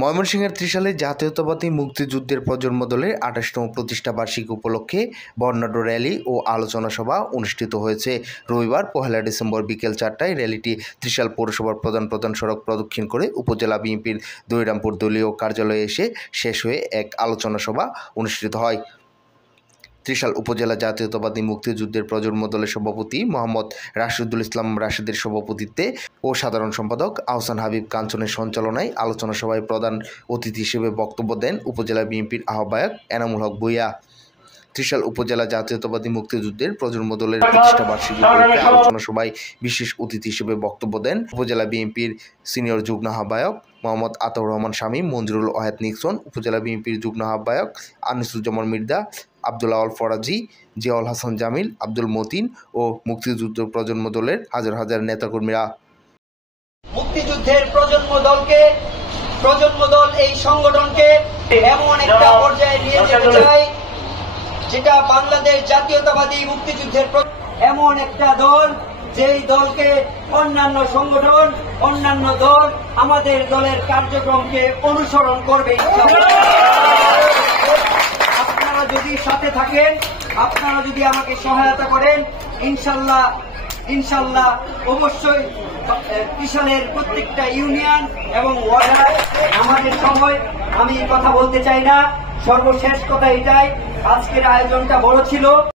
ময়মনসিংহের ত্রিশালে জাতীয়তাবাদী মুক্তিযুদ্ধের প্রজন্ম দলের ২৮তম প্রতিষ্ঠা বার্ষিকী উপলক্ষে বর্ণাঢ্য র্যালি ও আলোচনা সভা অনুষ্ঠিত হয়েছে। রবিবার ১লা ডিসেম্বর বিকেল ৪টায় র্যালিটি ত্রিশাল পৌরসভার প্রধান সড়ক প্রদক্ষিণ করে উপজেলা বিএনপির দৈরামপুর দলীয় কার্যালয়ে এসে শেষ হয়ে এক আলোচনা সভা অনুষ্ঠিত হয়। ত্রিশাল উপজেলা জাতীয়তাবাদী মুক্তিযুদ্ধের প্রজন্ম দলের সভাপতি মোহাম্মদ রাশিদুল ইসলাম রাশেদের সভাপতিত্বে ও সাধারণ সম্পাদক আহসান হাবিব কাঞ্চনের সঞ্চালনায় আলোচনা সভায় প্রধান অতিথি হিসেবে বক্তব্য দেন উপজেলা বিএনপির আহ্বায়ক এনামুল হক ভূঁইয়া। ত্রিশাল উপজেলা জাতীয়তাবাদী মুক্তিযুদ্ধের প্রজন্ম দলের প্রতিষ্ঠা বার্ষিকী উপলক্ষে আলোচনা সভায় বিশেষ অতিথি হিসেবে বক্তব্য দেন উপজেলা বিএনপির সিনিয়র যুগ্ম আহ্বায়ক মোহাম্মদ আতাউর রহমান শামী, মঞ্জুরুল ওয়াহেদ নিক্সন, উপজেলা বিএনপির যুগ্ম আহ্বায়ক আনিসুজ্জামান মির্জা, আব্দুল আওয়াল ফরাজি, জিয়াউল হাসান জামিল, আব্দুল মতিন ও মুক্তিযুদ্ধ প্রজন্ম দলের হাজার হাজার নেতাকর্মীরা। মুক্তিযুদ্ধের প্রজন্ম দল এই সংগঠনকে এমন একটা পর্যায়ে নিয়ে যেতে চায় যেটা বাংলাদেশ জাতীয়তাবাদী মুক্তিযুদ্ধের এমন একটা দল, যেই দলকে অন্যান্য সংগঠন, অন্যান্য দল আমাদের দলের কার্যক্রমকে অনুসরণ করবে। আপনারা যদি সাথে থাকেন, আপনারা যদি আমাকে সহায়তা করেন, ইনশাল্লাহ অবশ্যই ত্রিশালের প্রত্যেকটা ইউনিয়ন এবং ওয়ার্ডে আমাদের সময় আমি কথা বলতে চাই না, সর্বশেষ কথা এটাই, আজকের আয়োজনটা বড় ছিল।